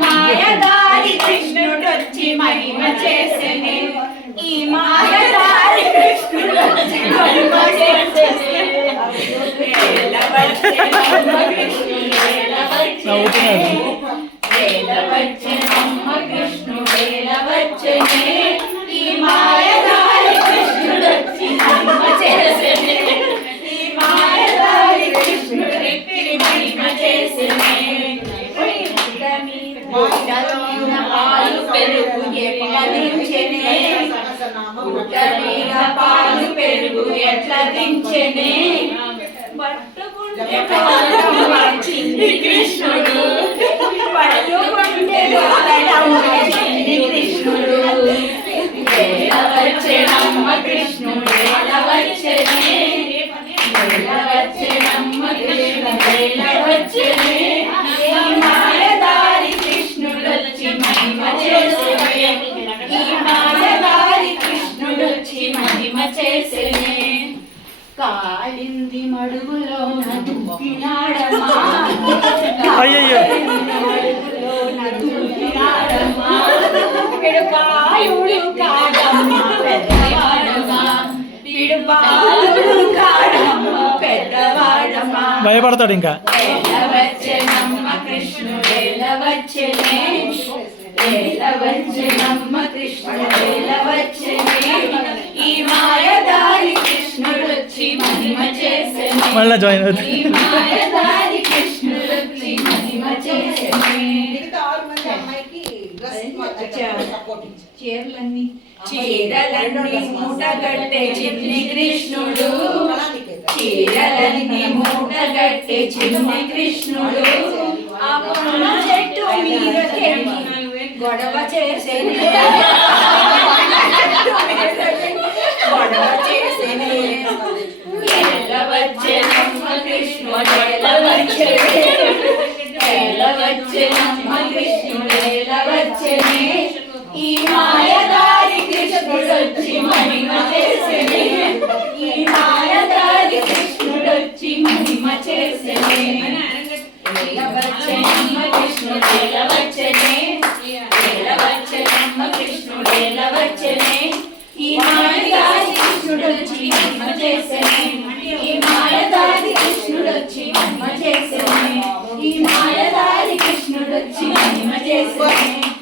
మాయదారి కృష్ణుడొచ్చి మహిమ చేసెనే ఈ మాయదారి కృష్ణుడొచ్చి మహిమ చేసెనే వేలవచ్చెనమ్మ కృష్ణుడేలవచ్చెనే ఈ మాయదారి కృష్ణుడొచ్చి మహిమ చేసెనే ఈ మాయదారి కృష్ణుడి మహిమ చేసెనే పాలు పెరుగు ఎట్లా దించెనే పాలు పెరుగు ఎట్లా దించెనే పట్టుకుంటే చిన్ని కృష్ణుడు పట్టుకుంటే చిన్ని కృష్ణుడు వేలవచ్చెనమ్మ కృష్ణుడేలవచ్చెనే వేలవచ్చెనమ్మ కృష్ణుడేలవచ్చెనే మాయదారి కృష్ణుడొచ్చి మహిమ చేసెనే ఈ మాయదారి కృష్ణుడొచ్చి మహిమ చేసెనే కాలింది మడుగులోన దుఃఖినాడమ్మా మడుగులోన దుఃఖినాడమ్మా పిడుపాయుడు కాడమ్మా పెద్దవాడమ్మా పిడుపాయుడు కాడమ్మా పెద్దవాడమ్మా భయపడతాడు ఇంకా వేలవచ్చెనమ్మ కృష్ణుడేలవచ్చెనే వేలవచ్చెనమ్మ కృష్ణుడేలవచ్చెనే ఈ మాయదారి కృష్ణుడొచ్చి మహిమ చేసెనే మళ్ళా జాయిన్ అవుతుంది ఈ మాయదారి కృష్ణుడొచ్చి మహిమ చేసెనే చీరలన్నీ మూటగట్టే చిన్ని కృష్ణుడు చీరలన్నీ మూటగట్టే చిన్ని కృష్ణుడు ఆ పొన్న చెట్టు మీదకెళ్ళి గొడవ చేసేనే గొడవ చేసేనే వేలవచ్చెనమ్మ కృష్ణుడేలవచ్చెనే వేలవచ్చెనమ్మ కృష్ణుడేలవచ్చెనే ఈ మాయదారి కృష్ణుడొచ్చి మహిమ చేసెనే ఈ మాయదారి కృష్ణుడొచ్చి మహిమ చేసెనే వేలవచ్చెనమ్మ కృష్ణుడేలవచ్చెనే వేలవచ్చెనమ్మ కృష్ణుడేలవచ్చెనే ఈ మాయదారి కృష్ణుడొచ్చి మహిమ చేసెనే ఈ మాయదారి కృష్ణుడొచ్చి మహిమ చేసెనే ఈ మాయదారి కృష్ణుడొచ్చి మహిమ చేసెనే